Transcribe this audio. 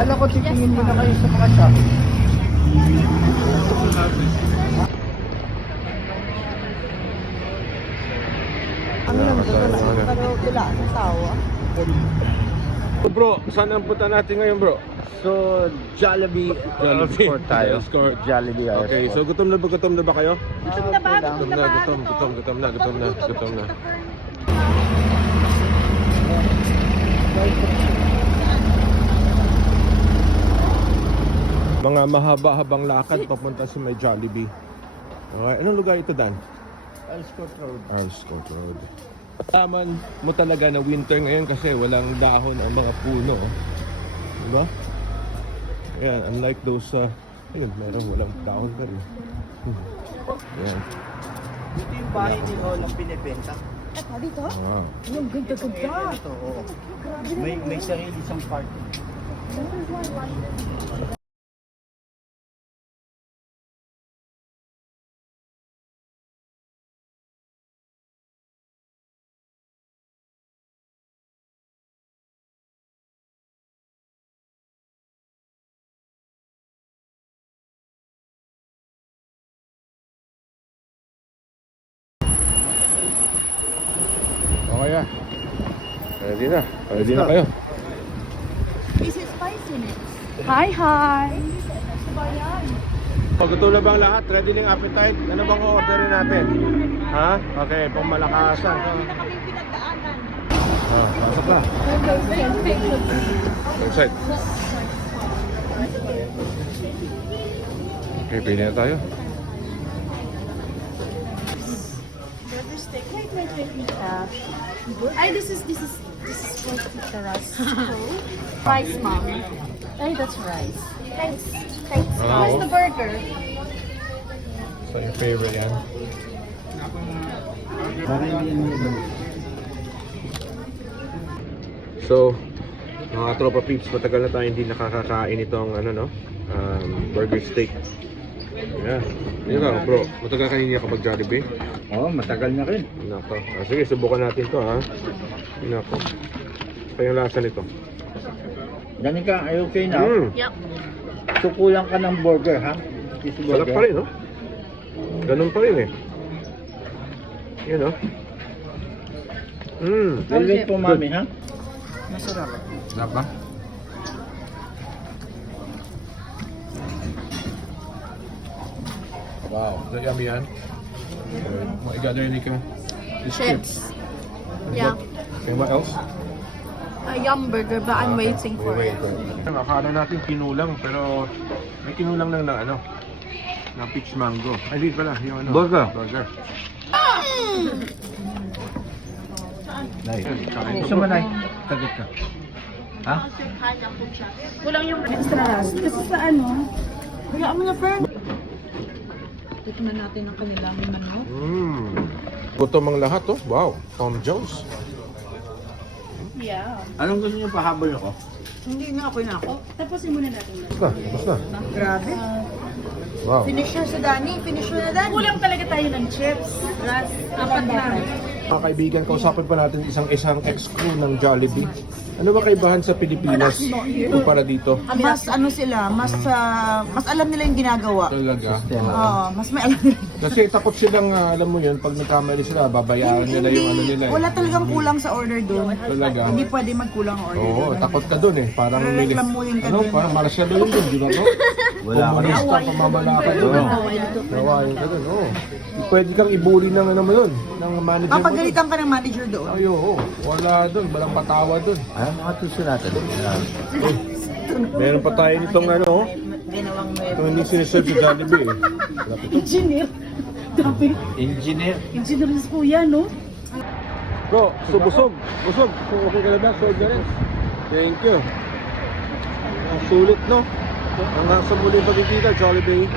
Alam ko, titingin mo na kayo sa mga shop. Ang lang sila ang tawa. Bro, saan ang punta natin ngayon, bro? So, Jollibee Escort tayo. Escort. Jollibee Escort. Okay, so gutom na ba kayo? Gutom na ba? Gutom na. Mga mahaba-habang lakad papunta sa may Jollibee. Okay, anong lugar ito, Dan? Escort Road. Escort Road. Taman mo talaga na winter ngayon kasi walang dahon ang mga puno. Diba? Ayan, unlike those, ayun, meron walang dahon pa rin. Ayan. Dito yung bahay ni Hall ang binibenta. Dito? Wow. Yung ganda-ganda. Ito, oo. May sarili siyang party. Okay ah. Ready na kayo. Is it spicy next? Hi! Paggutom na bang lahat? Ready na yung appetite? Ano bang orderin natin? Ha? Okay, pang malakasan. Pasok na. Inside. Okay, pili na tayo. Ay, this is for Taras. Rice, mom. Ay, that's rice. Thanks. How's the burger? So your favorite yan? So, mga tropa peeps, matagal na tayo hindi nakakakain itong burger steak. Yeah. Ikaw, bro, matagal ka hindi nakapag Jollibee? Oo, matagal na rin. Nako. Sige, subukan natin to ha. Nako. Ito yung lasa nito. Ganun ka, ay okay na. Yep. Sukulang ka ng burger, ha? Sarap pa rin, no? Ganun pa rin eh. Yun, no? Relate po, mami, ha? Sarap ba? Wow, yummy yan. What you got there, Nika? Chips. Yeah. Okay, what else? A yum burger, but I'm waiting for it. Akala natin kinulang, pero may kinulang lang na na peach mango. Ay, di pala, yung Burger. Burger. Nay. Gusto mo, Nay? Tagit ka. Ha? Kulang yung extra ras. Kasi sa kaya mo na friend. Tikman natin ang kanilang manok. Gutom ang lahat, oh. Wow, Tom Jones. Yeah. Anong gusto niyo pahabol ako? Hindi nga ako na ako. Tapusin muna natin. Basta. Grabe. Wow. Finisher si Danny. Finisher na Danny. Kulang talaga tayo ng chips. Ras. Apat na. Mga kaibigan, kausapin pa natin isang ex-crew ng Jollibee. Ano ba kaibahan sa Pilipinas kumpara dito? Mas sila, mas alam nila yung ginagawa. Talaga. Oo, mas may alam nila. Kasi takot silang, alam mo yun, pag nagkamali sila, babayaran nila yung ano nila. Wala talagang kulang sa order doon. Talaga. Hindi pwede magkulang ang order Oo, doon. takot ka dun eh. Parang Rereklamuhin ka dun. parang martial law yun dun, di ba to? Wala ka rin. Komunista, pamamalakad dun. Nawayan ka dun, oo. Pwede kang ibuli ng ano mo dun, ng manager mo dun. Papagalitan ka ng manager doon. Ay, oo. Wala dun, walang patawad dun. Mga tuso natin. Meron pa tayo nitong Ginawang ito hindi siniserve sa Jollibee eh. Engineer. Grabe. Engineer. Engineer si kuya, no? Bro, so busog. So okay ka na ba? So ganun. Thank you. Ang sulit, no? Hanggang sa muli pagkikita, Jollibee.